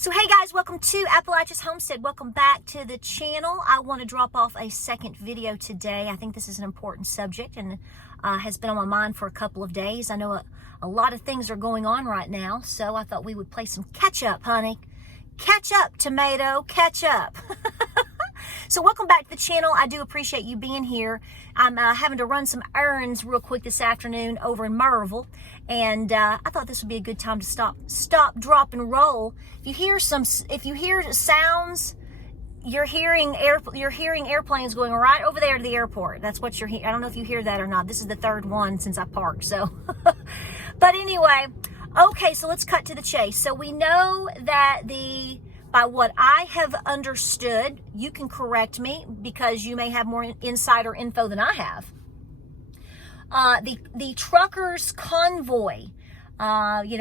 So hey guys, welcome to Appalachia's Homestead. Welcome back to the channel. I want to drop off a second video today. I think this is an important subject and has been on my mind for a couple of days. I know a lot of things are going on right now, so I thought we would play some catch up, honey. Catch up, tomato, catch up. So welcome back to the channel. I do appreciate you being here. I'm having to run some errands real quick this afternoon over in Merville, and I thought this would be a good time to stop, drop, and roll. If you hear sounds, you're hearing airplanes going right over there to the airport. That's what you're hearing. I don't know if you hear that or not. This is the third one since I parked. So, but anyway, okay. So let's cut to the chase. So we know that by what I have understood, you can correct me because you may have more insider info than I have. The truckers' convoy,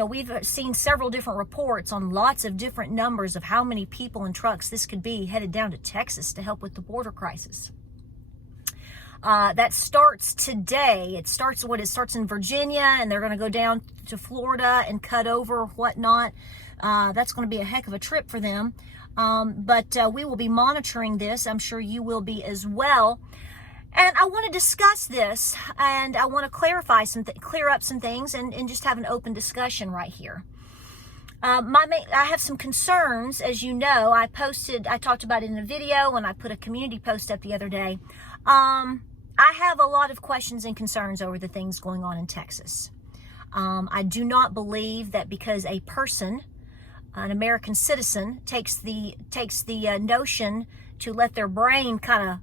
we've seen several different reports on lots of different numbers of how many people and trucks this could be headed down to Texas to help with the border crisis. That starts today. It starts in Virginia, and they're going to go down to Florida and cut over whatnot. That's going to be a heck of a trip for them. But we will be monitoring this. I'm sure you will be as well. And I want to discuss this, and I want to clear up some things, and just have an open discussion right here. I have some concerns, as you know. I talked about it in a video, and I put a community post up the other day. I have a lot of questions and concerns over the things going on in Texas. I do not believe that because a person, an American citizen, takes the notion to let their brain kind of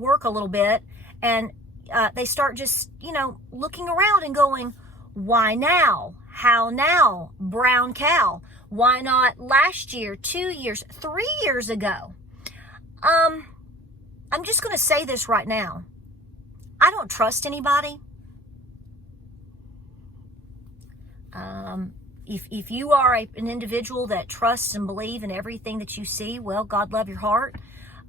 work a little bit, and they start just looking around and going, why now? How now? Brown cow. Why not last year, 2 years, 3 years ago? I'm just going to say this right now. I don't trust anybody. If you are an individual that trusts and believes in everything that you see, well, God love your heart.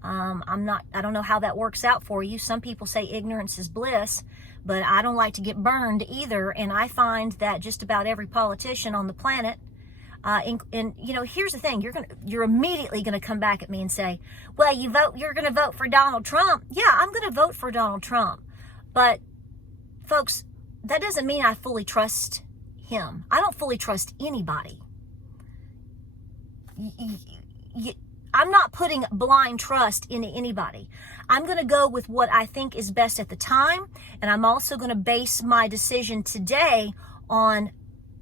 I don't know how that works out for you. Some people say ignorance is bliss, but I don't like to get burned either. And I find that just about every politician on the planet, here's the thing, you're immediately going to come back at me and say, well, you're going to vote for Donald Trump. Yeah, I'm going to vote for Donald Trump. But folks, that doesn't mean I fully trust him. I don't fully trust anybody. I'm not putting blind trust into anybody. I'm going to go with what I think is best at the time, and I'm also going to base my decision today on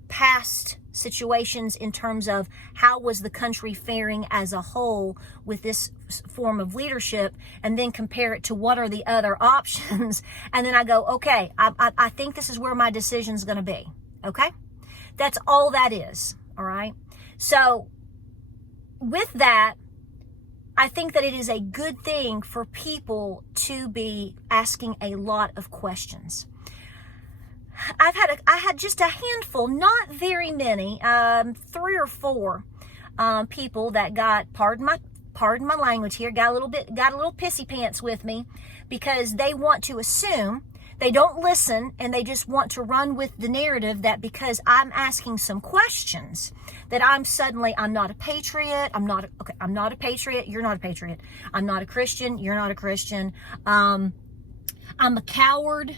past situations in terms of how was the country faring as a whole with this form of leadership, and then compare it to what are the other options, and then I go, okay, I think this is where my decision is going to be. Okay? That's all that is. All right? So with that, I think that it is a good thing for people to be asking a lot of questions. I had just a handful, not very many, 3 or 4 people that got, pardon my language here, got a little pissy pants with me, because they want to assume, they don't listen, and they just want to run with the narrative that because I'm asking some questions that I'm not a patriot. I'm not a patriot. You're not a patriot. I'm not a Christian. You're not a Christian. I'm a coward.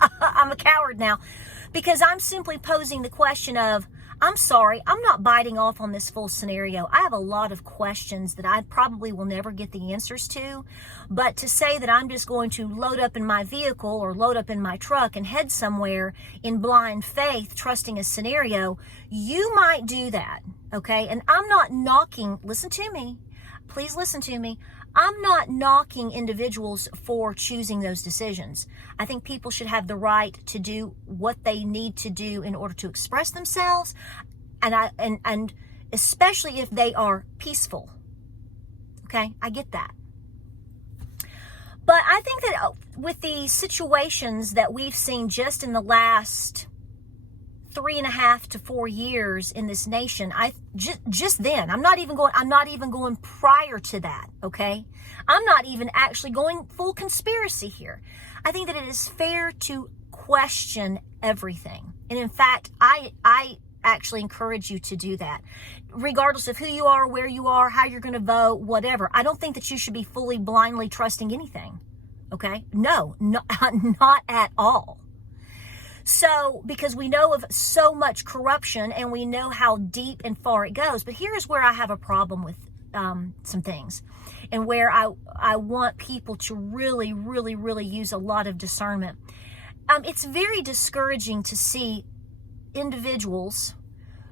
I'm a coward now, because I'm simply posing the question of, I'm sorry, I'm not biting off on this full scenario. I have a lot of questions that I probably will never get the answers to, but to say that I'm just going to load up in my vehicle or load up in my truck and head somewhere in blind faith, trusting a scenario, you might do that, okay? And I'm not knocking, listen to me, please listen to me. I'm not knocking individuals for choosing those decisions. I think people should have the right to do what they need to do in order to express themselves, and especially if they are peaceful. Okay, I get that. But I think that with the situations that we've seen just in the last 3.5 to 4 years in this nation, just then, I'm not even going prior to that, okay? I'm not even actually going full conspiracy here. I think that it is fair to question everything. And in fact, I actually encourage you to do that. Regardless of who you are, where you are, how you're going to vote, whatever. I don't think that you should be fully blindly trusting anything. Okay? No, not at all. So, because we know of so much corruption and we know how deep and far it goes. But here's where I have a problem with some things, and where I want people to really, really, really use a lot of discernment. It's very discouraging to see individuals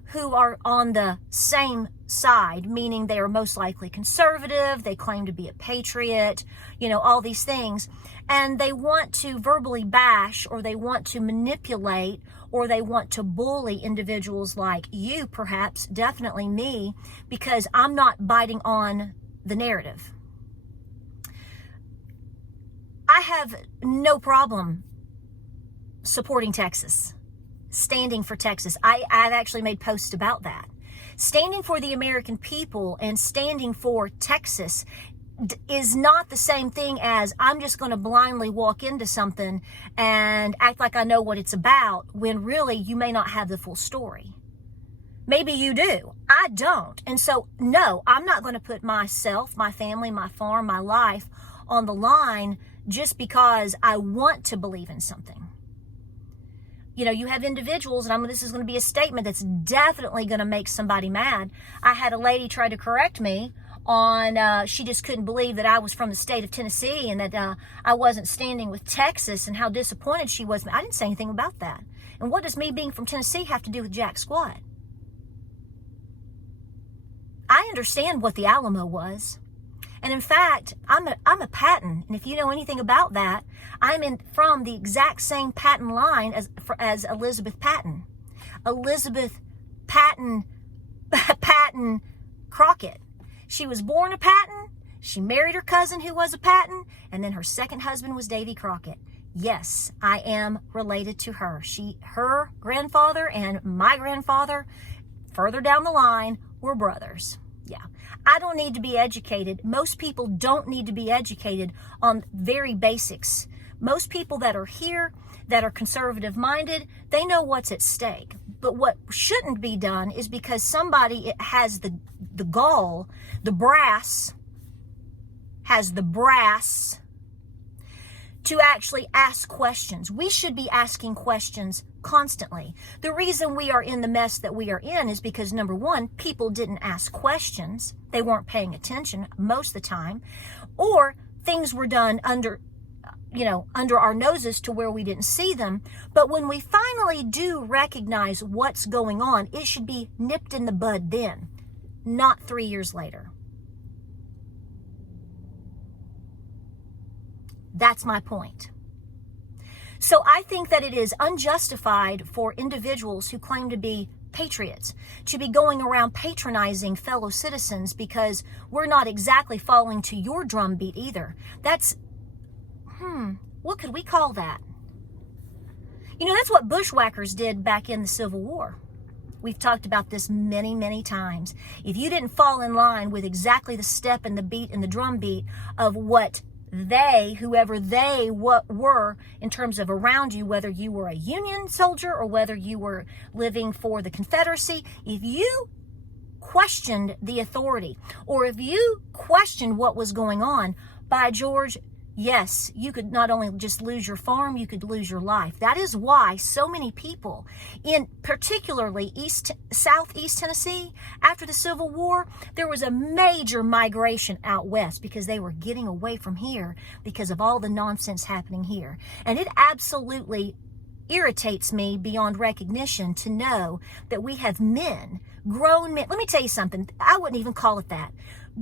who are on the same side, meaning they are most likely conservative, they claim to be a patriot, all these things, and they want to verbally bash, or they want to manipulate, or they want to bully individuals like you, perhaps, definitely me, because I'm not biting on the narrative. I have no problem supporting Texas, standing for Texas. I've actually made posts about that. Standing for the American people and standing for Texas is not the same thing as I'm just going to blindly walk into something and act like I know what it's about, when really you may not have the full story. Maybe you do. I don't. And so, no, I'm not going to put myself, my family, my farm, my life on the line just because I want to believe in something. You have individuals, and this is going to be a statement that's definitely going to make somebody mad. I had a lady try to correct me on, she just couldn't believe that I was from the state of Tennessee and that I wasn't standing with Texas, and how disappointed she was. I didn't say anything about that. And what does me being from Tennessee have to do with jack squat? I understand what the Alamo was. And in fact, I'm a Patton, and if you know anything about that, I'm from the exact same Patton line as Elizabeth Patton. Elizabeth Patton Crockett. She was born a Patton. She married her cousin who was a Patton, and then her second husband was Davy Crockett. Yes, I am related to her. Her grandfather and my grandfather, further down the line, were brothers. Yeah. I don't need to be educated. Most people don't need to be educated on very basics. Most people that are here, that are conservative minded, they know what's at stake. But what shouldn't be done is because somebody has the gall, the brass, has the brass to actually ask questions. We should be asking questions constantly. The reason we are in the mess that we are in is because, number one, people didn't ask questions. They weren't paying attention most of the time, or things were done under our noses to where we didn't see them. But when we finally do recognize what's going on, it should be nipped in the bud then, not 3 years later. That's my point. So I think that it is unjustified for individuals who claim to be patriots to be going around patronizing fellow citizens because we're not exactly falling to your drumbeat either. That's, what could we call that? That's what bushwhackers did back in the Civil War. We've talked about this many, many times. If you didn't fall in line with exactly the step and the beat and the drum beat of what whoever they were in terms of around you, whether you were a Union soldier or whether you were living for the Confederacy, if you questioned the authority, or if you questioned what was going on, by George, yes, you could not only just lose your farm, you could lose your life. That is why so many people in particularly southeast Tennessee, after the Civil War, there was a major migration out west because they were getting away from here because of all the nonsense happening here. And it absolutely irritates me beyond recognition to know that we have men, grown men. Let me tell you something. I wouldn't even call it that.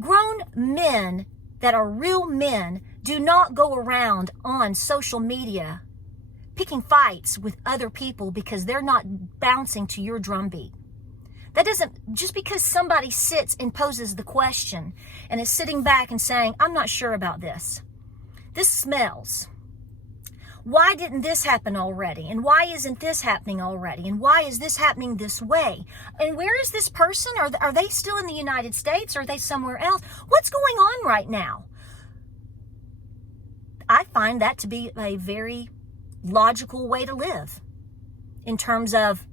Grown men that are real men do not go around on social media picking fights with other people because they're not bouncing to your drumbeat. That doesn't, just because somebody sits and poses the question and is sitting back and saying, I'm not sure about this. This smells. Why didn't this happen already? And why isn't this happening already? And why is this happening this way? And where is this person? Are they still in the United States? Or are they somewhere else? What's going on right now? I find that to be a very logical way to live in terms of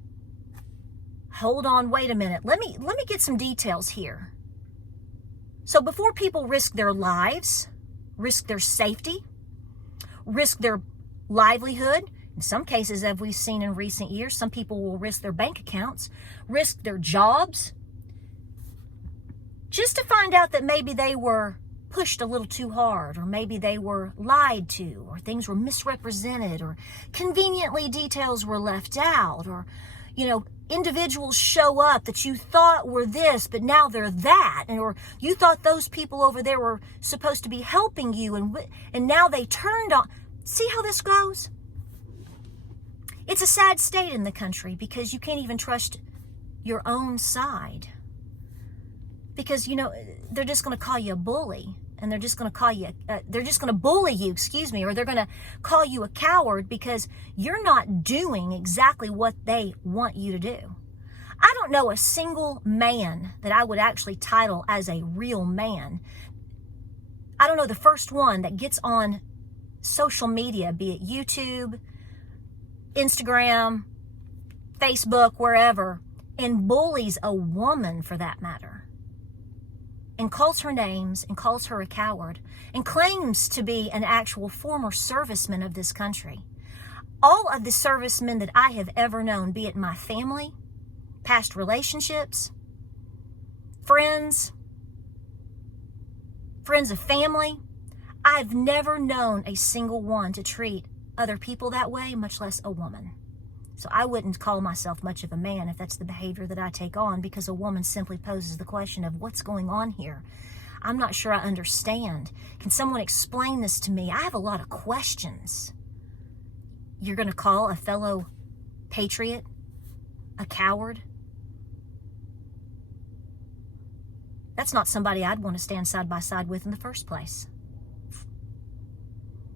hold on, wait a minute. Let me get some details here. So before people risk their lives, risk their safety, risk their livelihood, in some cases, as we've seen in recent years, some people will risk their bank accounts, risk their jobs, just to find out that maybe they were pushed a little too hard, or maybe they were lied to, or things were misrepresented, or conveniently details were left out, or, individuals show up that you thought were this, but now they're that, or you thought those people over there were supposed to be helping you, and now they turned on. See how this goes? It's a sad state in the country because you can't even trust your own side. Because, they're just going to call you a bully, and they're just going to call you, they're just going to bully you, or they're going to call you a coward because you're not doing exactly what they want you to do. I don't know a single man that I would actually title as a real man. I don't know the first one that gets on social media, be it YouTube, Instagram, Facebook, wherever, and bullies a woman for that matter, and calls her names and calls her a coward and claims to be an actual former serviceman of this country. All of the servicemen that I have ever known, be it my family, past relationships, friends of family, I've never known a single one to treat other people that way, much less a woman. So I wouldn't call myself much of a man if that's the behavior that I take on, because a woman simply poses the question of what's going on here. I'm not sure I understand. Can someone explain this to me? I have a lot of questions. You're going to call a fellow patriot a coward? That's not somebody I'd want to stand side by side with in the first place.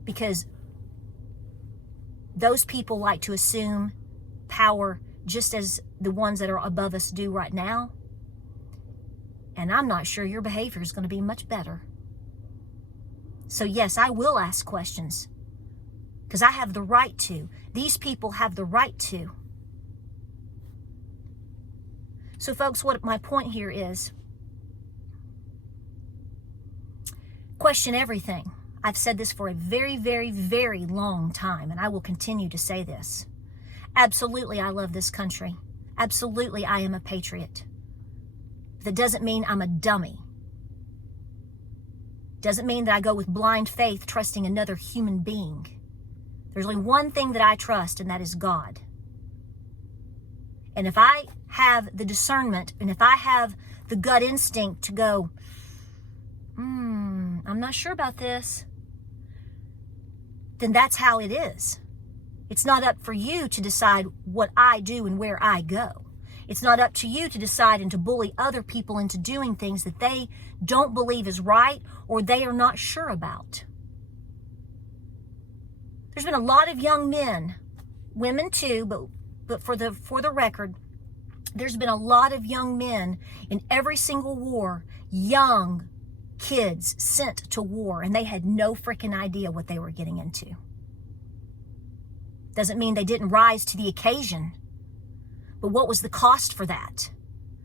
Because those people like to assume power just as the ones that are above us do right now. And I'm not sure your behavior is going to be much better. So yes, I will ask questions because I have the right to. These people have the right to. So folks, what my point here is, question everything. I've said this for a very, very, very long time, and I will continue to say this. Absolutely, I love this country. Absolutely, I am a patriot. That doesn't mean I'm a dummy. Doesn't mean that I go with blind faith trusting another human being. There's only one thing that I trust, and that is God. And if I have the discernment, and if I have the gut instinct to go, I'm not sure about this, then that's how it is. It's not up for you to decide what I do and where I go. It's not up to you to decide and to bully other people into doing things that they don't believe is right or they are not sure about. There's been a lot of young men, women too, but for the record, there's been a lot of young men in every single war, young kids sent to war, and they had no freaking idea what they were getting into. Doesn't mean they didn't rise to the occasion, but what was the cost for that?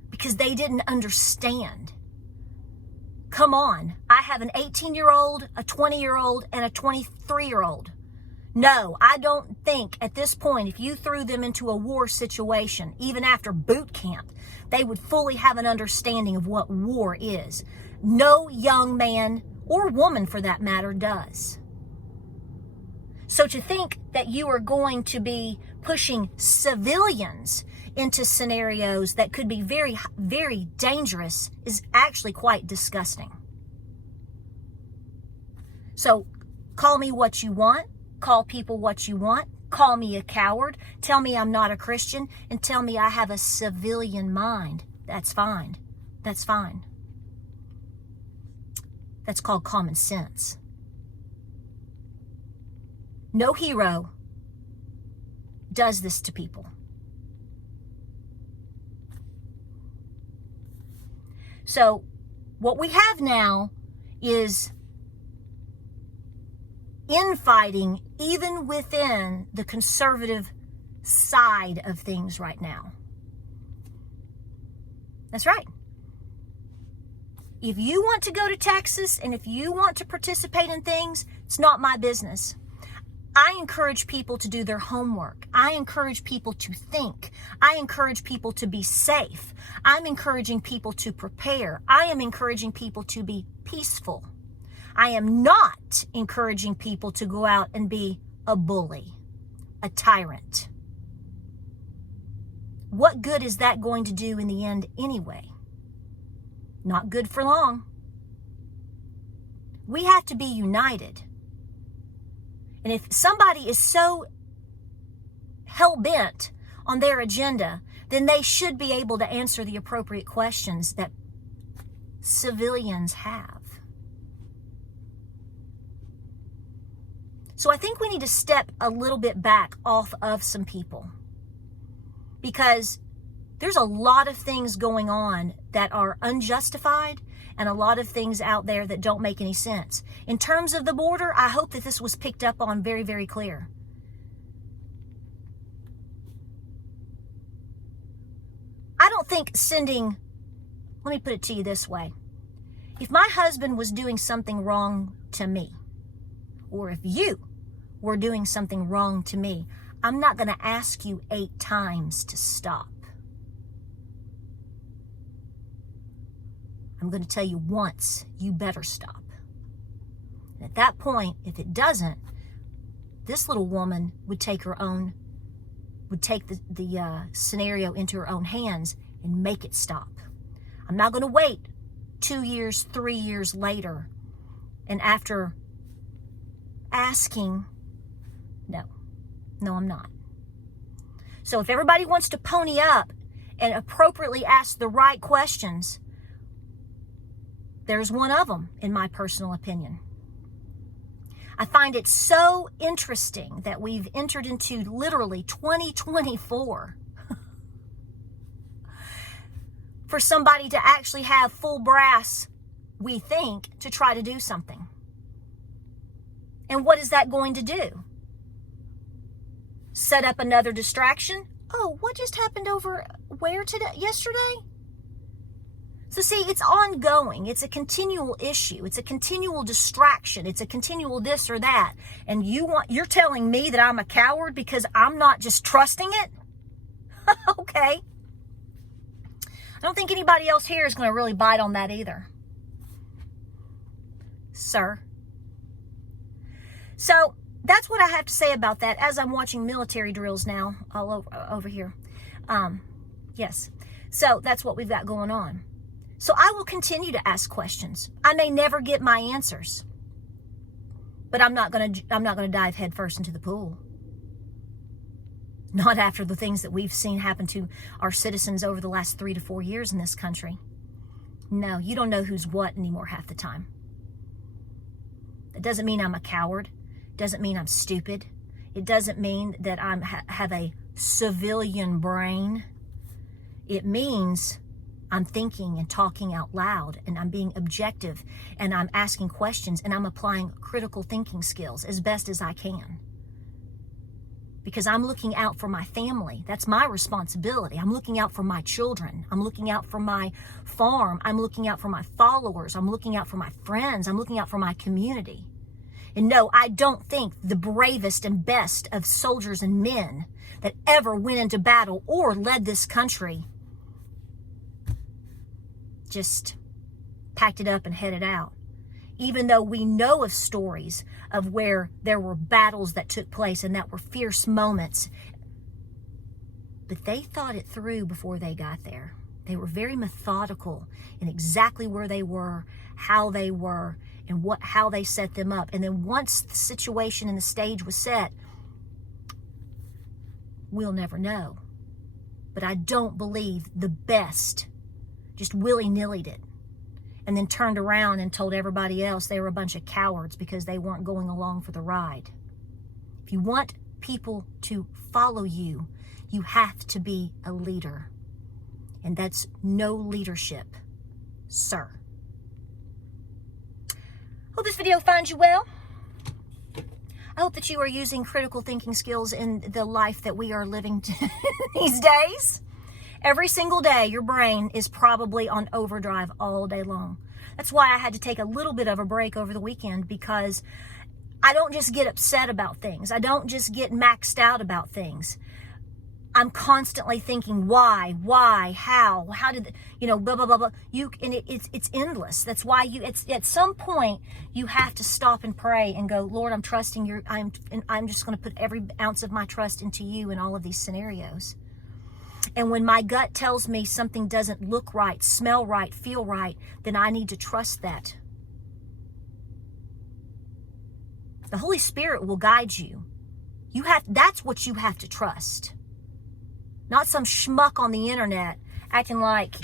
Because they didn't understand. Come on, I have an 18-year-old, a 20-year-old, and a 23-year-old. No, I don't think at this point, if you threw them into a war situation, even after boot camp, they would fully have an understanding of what war is. No young man or woman for that matter does. So to think that you are going to be pushing civilians into scenarios that could be very, very dangerous is actually quite disgusting. So call me what you want, call people what you want, call me a coward, tell me I'm not a Christian, and tell me I have a civilian mind. That's fine. That's fine. That's called common sense. No hero does this to people. So what we have now is infighting even within the conservative side of things right now. That's right. If you want to go to Texas and if you want to participate in things, it's not my business. I encourage people to do their homework. I encourage people to think. I encourage people to be safe. I'm encouraging people to prepare. I am encouraging people to be peaceful. I am not encouraging people to go out and be a bully, a tyrant. What good is that going to do in the end anyway? Not good for long. We have to be united. And if somebody is so hell-bent on their agenda, then they should be able to answer the appropriate questions that civilians have. So I think we need to step a little bit back off of some people, because there's a lot of things going on that are unjustified and a lot of things out there that don't make any sense. In terms of the border, I hope that this was picked up on very, very clear. I don't think sending, let me put it to you this way. If my husband was doing something wrong to me, or if you were doing something wrong to me, I'm not going to ask you 8 times to stop. I'm going to tell you once, you better stop. And at that point, if it doesn't, this little woman would take the scenario into her own hands and make it stop. I'm not going to wait 2 years, 3 years later, and after asking, no, I'm not. So if everybody wants to pony up and appropriately ask the right questions, there's one of them, in my personal opinion. I find it so interesting that we've entered into literally 2024 for somebody to actually have full brass, we think, to try to do something. And what is that going to do? Set up another distraction? Oh, what just happened over where today? Yesterday? So see, it's ongoing. It's a continual issue. It's a continual distraction. It's a continual this or that. And you're telling me that I'm a coward because I'm not just trusting it? Okay. I don't think anybody else here is going to really bite on that either, sir. So that's what I have to say about that as I'm watching military drills now all over here. Yes. So that's what we've got going on. So I will continue to ask questions. I may never get my answers, but I'm not going to dive headfirst into the pool. Not after the things that we've seen happen to our citizens over the last 3 to 4 years in this country. No, you don't know who's what anymore half the time. It doesn't mean I'm a coward. It doesn't mean I'm stupid. It doesn't mean that I have a civilian brain. It means I'm thinking and talking out loud, and I'm being objective, and I'm asking questions, and I'm applying critical thinking skills as best as I can. Because I'm looking out for my family. That's my responsibility. I'm looking out for my children. I'm looking out for my farm. I'm looking out for my followers. I'm looking out for my friends. I'm looking out for my community. And no, I don't think the bravest and best of soldiers and men that ever went into battle or led this country just packed it up and headed out. Even though we know of stories of where there were battles that took place and that were fierce moments. But they thought it through before they got there. They were very methodical in exactly where they were, how they were, and how they set them up. And then once the situation and the stage was set, we'll never know. But I don't believe the best just willy-nillied it and then turned around and told everybody else they were a bunch of cowards because they weren't going along for the ride. If you want people to follow you, you have to be a leader. And that's no leadership, sir. Hope this video finds you well. I hope that you are using critical thinking skills in the life that we are living these days. Every single day, your brain is probably on overdrive all day long. That's why I had to take a little bit of a break over the weekend, because I don't just get upset about things. I don't just get maxed out about things. I'm constantly thinking, why, how did, blah, blah, blah, blah. It's endless. That's why it's at some point you have to stop and pray and go, Lord, I'm trusting you. I'm just going to put every ounce of my trust into you in all of these scenarios. And when my gut tells me something doesn't look right, smell right, feel right, then I need to trust that. The Holy Spirit will guide you. That's what you have to trust. Not some schmuck on the internet acting like,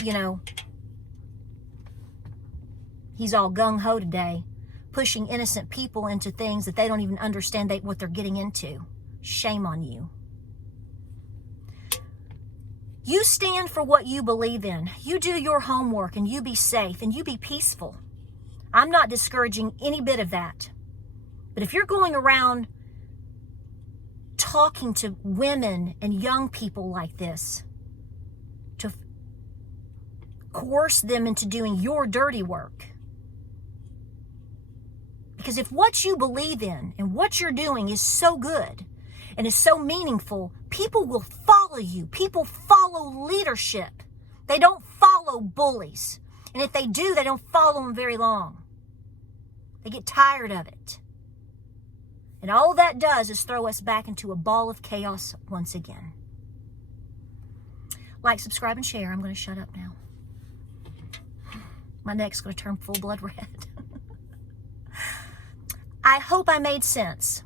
he's all gung-ho today, pushing innocent people into things that they don't even understand what they're getting into. Shame on you. You stand for what you believe in. You do your homework, and you be safe, and you be peaceful. I'm not discouraging any bit of that. But if you're going around talking to women and young people like this to coerce them into doing your dirty work, because if what you believe in and what you're doing is so good and is so meaningful, people will follow you. People follow leadership. They don't follow bullies. And if they do, they don't follow them very long. They get tired of it. And all that does is throw us back into a ball of chaos once again. Like, subscribe, and share. I'm going to shut up now. My neck's going to turn full blood red. I hope I made sense.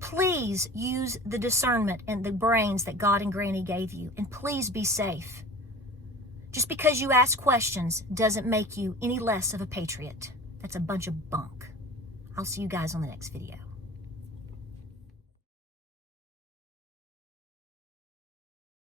Please use the discernment and the brains that God and Granny gave you. And please be safe. Just because you ask questions doesn't make you any less of a patriot. That's a bunch of bunk. I'll see you guys on the next video.